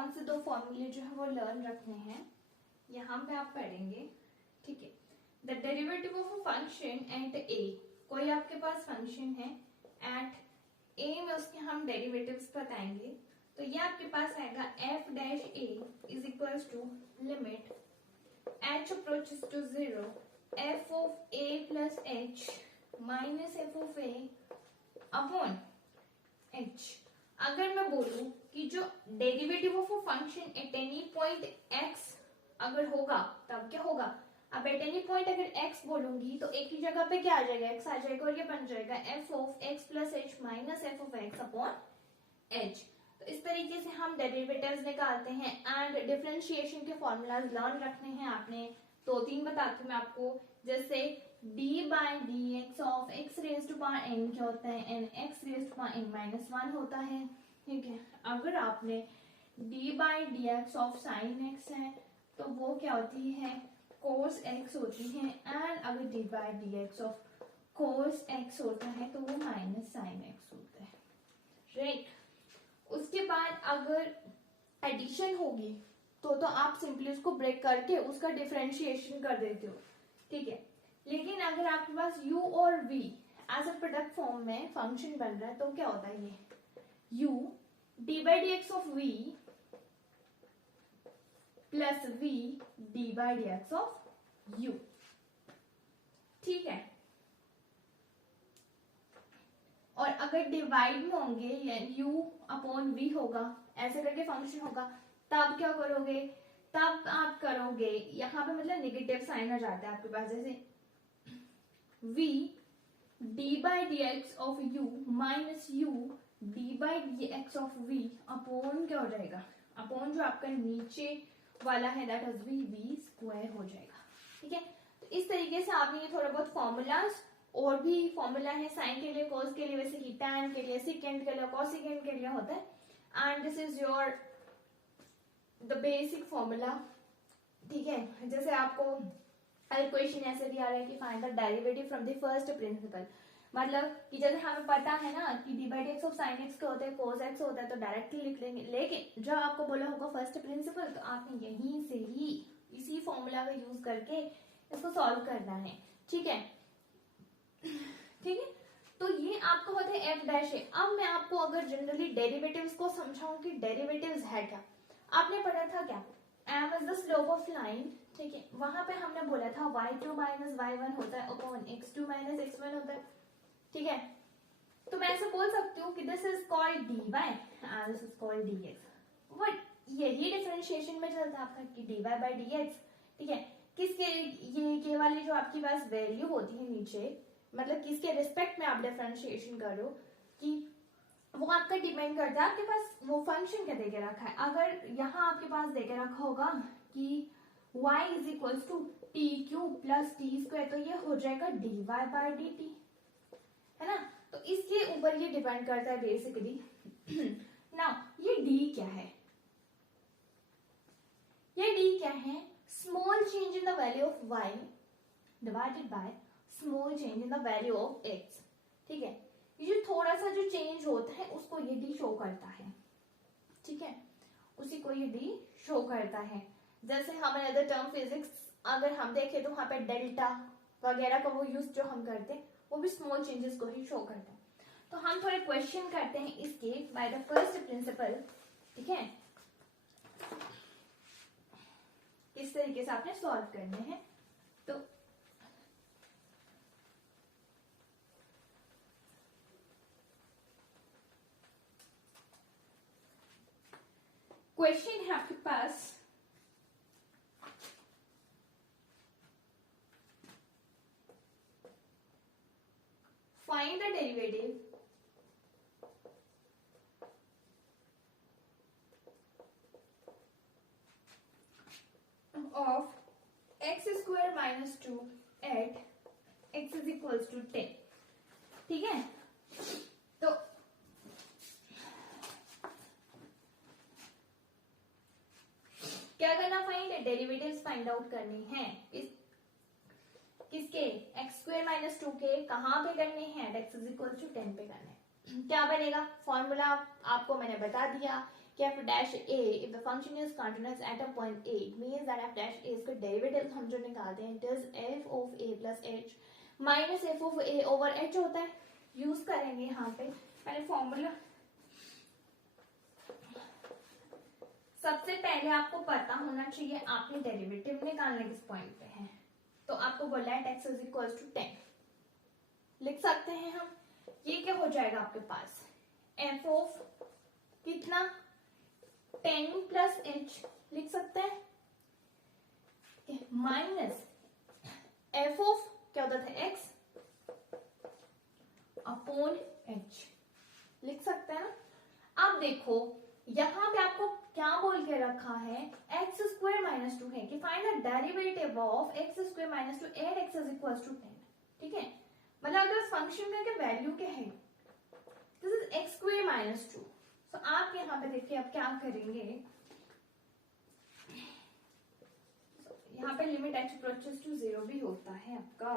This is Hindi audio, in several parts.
कौन से दो फॉर्मूले जो है वो लर्न रखने हैं, यहाँ पे आप पढ़ेंगे, ठीक है। The derivative of a function at A, कोई आपके पास फंक्शन है एट ए में, उसके हम डेरिवेटिव्स बताएंगे। तो ये आपके पास आएगा f dash a is equals to limit h approaches to 0 f of a plus h minus f of a upon h. अगर मैं बोलूं कि जो derivative of a function at any point x अगर होगा तब क्या होगा, अब एट एनी पॉइंट अगर x बोलूंगी तो एक ही जगह पे क्या आ जाएगा, x आ जाएगा और ये बन जाएगा F of x plus h minus f of x upon H. तो इस तरीके से हम डेरिवेटिव्स निकालते हैं एंड डिफरेंशिएशन के फॉर्मूलाज लर्न रखने हैं आपने। दो तीन बताती हूँ मैं आपको, जैसे d by d x of x raise to power n क्या होता है, n x raise to power n minus 1 होता है, ठीक है। अगर आपने d by d x of sine x है तो वो क्या होती है, कोस एक्स होती है, एंड अगर d by d x of cos x होता है तो वो माइनस साइन एक्स होता है, राइट। उसके बाद अगर एडिशन होगी तो आप सिंपली उसको ब्रेक करके उसका डिफरेंशिएशन कर देते हो, ठीक है। लेकिन अगर आपके पास u और v as a product form में फंक्शन बन रहा है तो क्या होता है, ये u d by d x of v plus v d by d x of u, ठीक है। और अगर डिवाइड में होंगे या u अपॉन v होगा, ऐसे करके फंक्शन होगा, तब क्या करोगे, तब आप करोगे यहाँ पे मतलब नेगेटिव साइन आ जाता है आपके पास, जैसे v d by d x of u minus u d by d x of v upon क्या हो जाएगा, अपॉन जो आपका नीचे वाला है दैट इज v स्क्वायर हो जाएगा, ठीक है। तो इस तरीके से आपने ये थोड़ा बहुत फॉर्मूलाज, और भी फॉर्मूला है साइन के लिए, कोस के लिए, वैसे ही tan के लिए, सेकेंड के लिए, कोसेकेंड के लिए होता है, and this is your the basic formula, ठीक है। जैसे आपको हर क्वेश्चन ऐसे भी आ रहा है कि find the derivative from the first principle, मतलब कि जैसे हमें पता है ना कि D by d x of sine x क्या होता है, कोस एक्स होता है, तो डायरेक्टली लिख लेंगे। लेकिन जब आपको बोला होगा फर्स्ट प्रिंसिपल तो आपने यहीं से ही इसी फॉर्मूला का यूज करके इसको सॉल्व करना है, ठीक है, ठीक है। तो ये आपका होता है एफ डैश ए। अब मैं आपको अगर जनरली डेरिवेटिव्स को समझाऊं कि डेरिवेटिव्स है क्या, आपने पढ़ा था क्या, m is the slope of line, ठीक है। वहां पे हमने बोला था y2 माइनस y1 होता है अपॉन x2 माइनस x1 होता है, ठीक है। तो मैं ऐसे बोल सकती हूँ कि this is called dy and this is called dx। But यही डिफरेंशिएशन में चलता है आपका कि dy बाई dx, ठीक है। किसके, ये वाली जो आपके पास वैल्यू होती है नीचे, मतलब किसके रिस्पेक्ट में आप डिफरेंशिएशन कर रहे हो, कि वो आपका डिपेंड करता है आपके पास वो फंक्शन क्या देके रखा है। अगर यहाँ आपके पास देके रखा होगा कि y is equals to t cube plus t square, तो ये हो जाएगा dy बाई डी टी, है ना। तो इसके ऊपर ये डिपेंड करता है बेसिकली। नाउ ये d क्या है, ये d क्या है, small change in the value of y divided by small change in the value of x, ठीक है। ये जो थोड़ा सा जो चेंज होता है उसको ये d शो करता है, ठीक है, उसी को ये d शो करता है। जैसे हमारे अदर टर्म फिजिक्स अगर हम देखें तो वहां पे डेल्टा वगैरह का वो यूज जो हम करते हैं वो भी स्मॉल चेंजेस को ही शो करता है। तो हम थोड़े क्वेश्चन करते हैं इसके बाय द फर्स्ट प्रिंसिपल, ठीक है, किस तरीके से आपने सॉल्व करने हैं। तो क्वेश्चन है आपके पास, find the derivative of X square minus 2 at X is equals to 10, ठीक है। तो क्या करना, फाइंड डेरिवेटिव्स फाइंड आउट करने हैं, किसके, एक्स स्क्वायर माइनस 2 के, कहाँ पे करने हैं, एक्स इज इक्वल टू 10 पे करने हैं। क्या बनेगा फॉर्मूला, आपको मैंने बता दिया कि f dash a if the function is continuous at a point a means that f dash a इसका डेरिवेटिव हम जो निकालते हैं it is f of a plus h minus f of a over h होता है. यूज करेंगे यहाँ पे पहले फॉर्मूला. सबसे पहले आपको पता होना चाहिए आपने डेरिवेटिव निकालने किस पॉइंट पे है. तो आपको बोला है x इज इक्वल टू 10. लिख सकते हैं हम. ये क्या हो जाएगा आपके पास f ऑफ कितना 10 प्लस h लिख सकते हैं माइनस f ऑफ क्या होता था x अपॉन h लिख सकते हैं ना. अब देखो यहां पे आपको क्या बोल के रखा है x स्क्वायर माइनस 2 है कि find the derivative of x square minus 2 and x is equal to 10. ठीक है, मतलब अगर इस फंक्शन का वैल्यू क्या है this is x square minus 2. तो आप यहाँ पे देखिए आप क्या करेंगे. यहाँ पे लिमिट h अप्रोचेस टू 0 भी होता है आपका.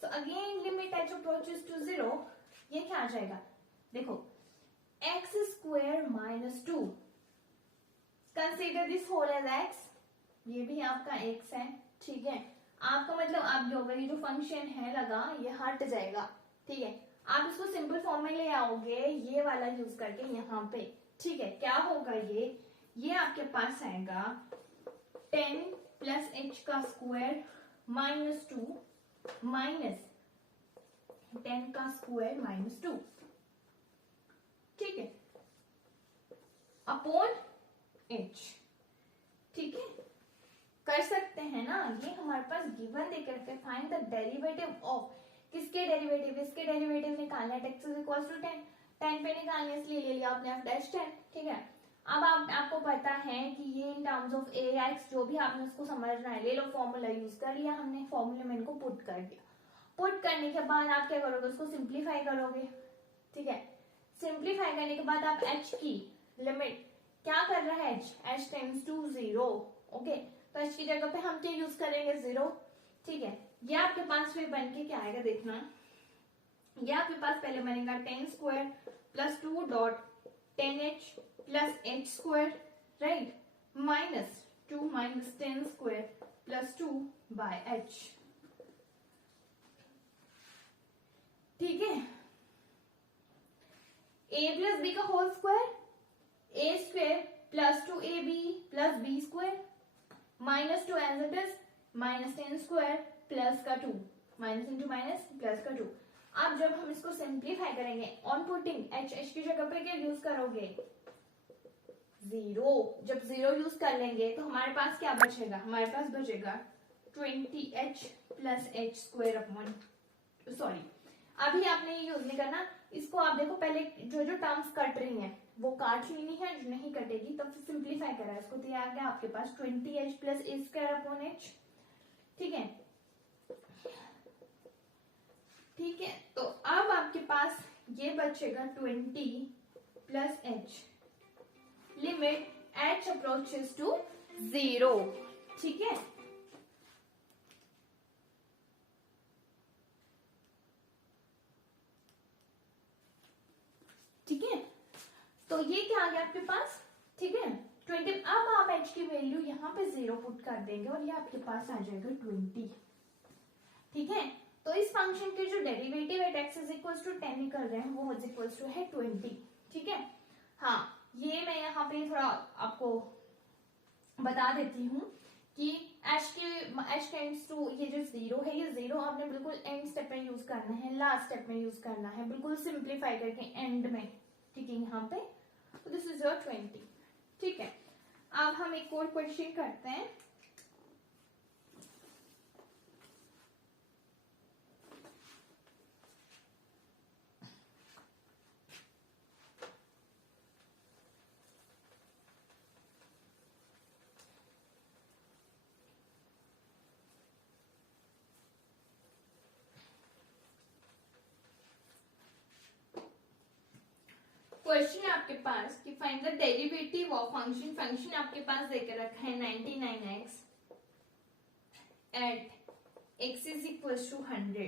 So again limit h approaches to 0 ये क्या आ जाएगा देखो x square minus 2 consider this whole as x. ये भी आपका x है. ठीक है, आपका मतलब आप जो ये जो फंक्शन है लगा ये हट जाएगा. ठीक है, आप इसको सिंपल फॉर्म में ले आओगे ये वाला यूज करके यहाँ पे. ठीक है, क्या होगा ये आपके पास आएगा 10 प्लस h का स्क्वायर माइनस 2 माइनस 10 का स्क्वायर माइनस 2. ठीक है, अपॉन h. ठीक है, कर सकते हैं ना. ये हमारे पास गिवन देकर रखे फाइंड द डेरिवेटिव ऑफ किसके डेरिवेटिव इसके डेरिवेटिव निकालना है. x इज इक्वल टू 10 पे निकालने इसलिए ले लिया आपने f डैश 10. ठीक है, अब आपको पता है कि ये in terms of a x जो भी आपने उसको समझना है ले लो. फॉर्मूला यूज कर लिया हमने. फॉर्मूले में इनको पुट कर दिया. पुट करने के बाद आप क्या करोगे उसको सिंप्लीफाई करोगे. ठीक है, सिंप्लीफाई करने के बाद आप h की लिमिट क्या कर रहा है h टेंड्स टू 0. ओके, तो h की जगह पे हम क्या यूज करेंगे 0. ठीक है, ये आपके पास फिर बन के क्या आएगा देखना. ये आपके पास पहले बनेगा 10 square plus 2 dot 10h plus h square right minus 2 minus 10 square plus 2 by h. ठीक है, a प्लस b का whole square a square plus 2ab plus b square minus 2 as it is minus 10 square plus का 2 माइनस इंटू माइनस प्लस का 2. अब जब हम इसको सिंप्लीफाई करेंगे ऑन पुटिंग h की जगह पे क्या यूज करोगे 0. जब 0 यूज कर लेंगे तो हमारे पास क्या बचेगा. हमारे पास बचेगा 20h plus h square upon sorry अभी आपने ये यूज नहीं करना. इसको आप देखो पहले जो जो टर्म्स कट रही हैं वो काट लेनी है. जो नहीं कटेगी तब तो सिंप्लीफाई करा इसको तो आ गया आपके पास 20h plus a square upon h. ठीक है, ठीक है, तो अब आपके पास ये बचेगा 20 plus h limit h approaches to 0. ठीक है, ठीक है, तो ये क्या आ गया आपके पास. ठीक है, 20. अब आप h की वैल्यू यहाँ पे 0 पुट कर देंगे और ये आपके पास आ जाएगा 20. ठीक है, तो इस फंक्शन के जो डेरिवेटिव है x इज इक्वल टू 10 निकल रहे हैं वो इज इक्वल टू है 20. ठीक है, हाँ ये मैं यहाँ पे थोड़ा आपको बता देती हूँ कि h टेंड्स टू ये जो 0 है ये 0 आपने बिल्कुल एंड स्टेप में यूज करना है. लास्ट स्टेप में यूज करना है बिल्कुल सिंप्लीफाई करके एंड में. ठीक है, यहाँ पे तो दिस इज योर 20. ठीक है, अब हम एक और क्वेश्चन करते हैं. क्वेश्चन है आपके पास कि find the derivative of function. Function आपके पास देकर रखा है 99x at x is equal to 100.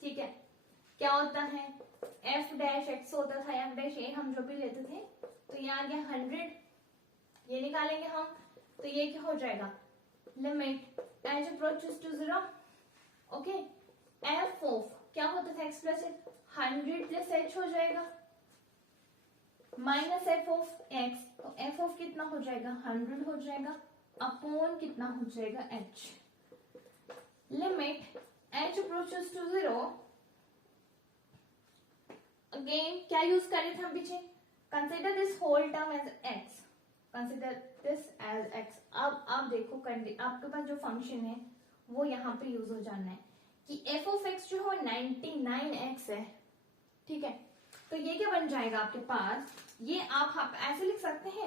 ठीक है, क्या होता है f डैश x होता था f डैश a हम जो भी लेते थे तो ये आ गया 100, ये निकालेंगे हम, तो ये क्या हो जाएगा, limit h approaches to 0, okay, f of क्या होता था एक्सप्रेशन 100 प्लस एच हो जाएगा माइनस एफ ऑफ एक्स, तो एफ ऑफ कितना हो जाएगा 100 हो जाएगा अपॉन कितना हो जाएगा h, limit h approaches to 0, again क्या यूज कर रहे थे हम पीछे, consider this whole term as x, consider this as x. अब आप देखो आपके पास जो फंक्शन है वो यहाँ पे यूज हो जाना है कि एफ ऑफ एक्स जो है 99x है, ठीक है, तो ये क्या बन जाएगा आपके पास, ये आप ऐसे लिख सकते हैं